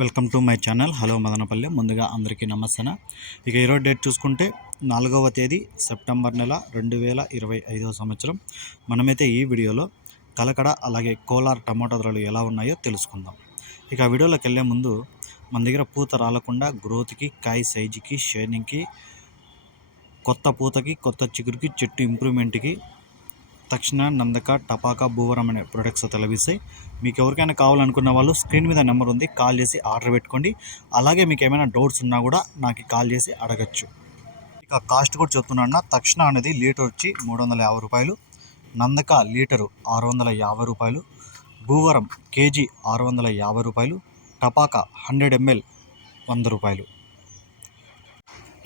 Welcome to my channel. Hello Madanapalle. ముందుగా అందరికీ నమస్తన ఇక ఈరోజు డేట్ చూసుకుంటే నాలుగవ తేదీ సెప్టెంబర్ నెల రెండు వేల ఇరవై ఐదవ సంవత్సరం. మనమైతే ఈ వీడియోలో కలకడ అలాగే కోలార్ టమాటో ధరలు ఎలా ఉన్నాయో తెలుసుకుందాం. ఇక ఆ వీడియోలోకి వెళ్ళే ముందు మన దగ్గర పూత రాలకుండా గ్రోత్కి కాయ సైజుకి షైనింగ్కి కొత్త పూతకి కొత్త చిగురుకి చెట్టు ఇంప్రూవ్మెంట్కి తక్షణ నందక టపాకా భూవరం అనే ప్రొడక్ట్స్ అయితే లభిస్తాయి మీకు ఎవరికైనా కావాలనుకున్న వాళ్ళు స్క్రీన్ మీద నెంబర్ ఉంది కాల్ చేసి ఆర్డర్ పెట్టుకోండి. అలాగే మీకు ఏమైనా డౌట్స్ ఉన్నా కూడా నాకు కాల్ చేసి అడగచ్చు. ఇక కాస్ట్ కూడా చెప్తున్నా తక్షణ అనేది లీటర్ వచ్చి మూడు వందల యాభై రూపాయలు నందక లీటరు ఆరు వందల యాభై రూపాయలు భూవరం కేజీ ఆరు వందల యాభై రూపాయలు టపాకా హండ్రెడ్ ఎంఎల్ వంద రూపాయలు.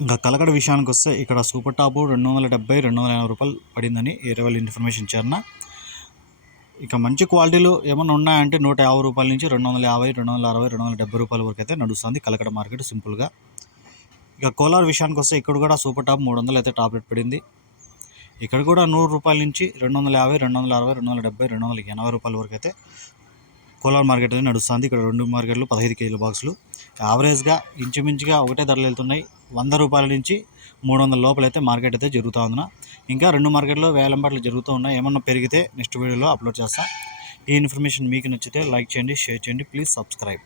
ఇంకా కలకడ విషయానికి వస్తే ఇక్కడ సూపర్ టాపు రెండు వందల డెబ్బై రెండు వందల ఎనభై రూపాయలు పడిందని ఏరే వాళ్ళు ఇన్ఫర్మేషన్ ఇచ్చారన్న ఇక మంచి క్వాలిటీలు ఏమైనా ఉన్నాయంటే నూట యాభై రూపాయల నుంచి రెండు వందల యాభై రెండు వందల అరవై రెండు వందల డెబ్బై రూపాయల వరకు అయితే నడుస్తుంది కలకడ మార్కెట్ సింపుల్గా. ఇక కోలార్ విషయానికి వస్తే ఇక్కడ కూడా సూపర్ టాప్ మూడు వందలు అయితే టాబ్లెట్ పడింది. ఇక్కడ కూడా నూరు రూపాయల నుంచి రెండు వందల యాభై రెండు వందల అరవై రెండు వందల డెబ్బై రెండు వందల ఎనభై రూపాయల వరకు అయితే కోలార్ మార్కెట్ అనేది నడుస్తుంది. ఇక్కడ రెండు మార్కెట్లు పదహైదు కేజీల బాక్సులు. యావరేజ్గా ఇంచుమించుగా ఒకటే ధరలు వెళ్తున్నాయి. వంద రూపాయల నుంచి మూడు వందల లోపల అయితే మార్కెట్ అయితే జరుగుతూ ఉందిన. ఇంకా రెండు మార్కెట్లో వేలంపాట్లు జరుగుతూ ఉన్నాయి. ఏమన్నా పెరిగితే నెక్స్ట్ వీడియోలో అప్లోడ్ చేస్తాను ఈ ఇన్ఫర్మేషన్ మీకు నచ్చితే లైక్ చేయండి షేర్ చేయండి. Please subscribe.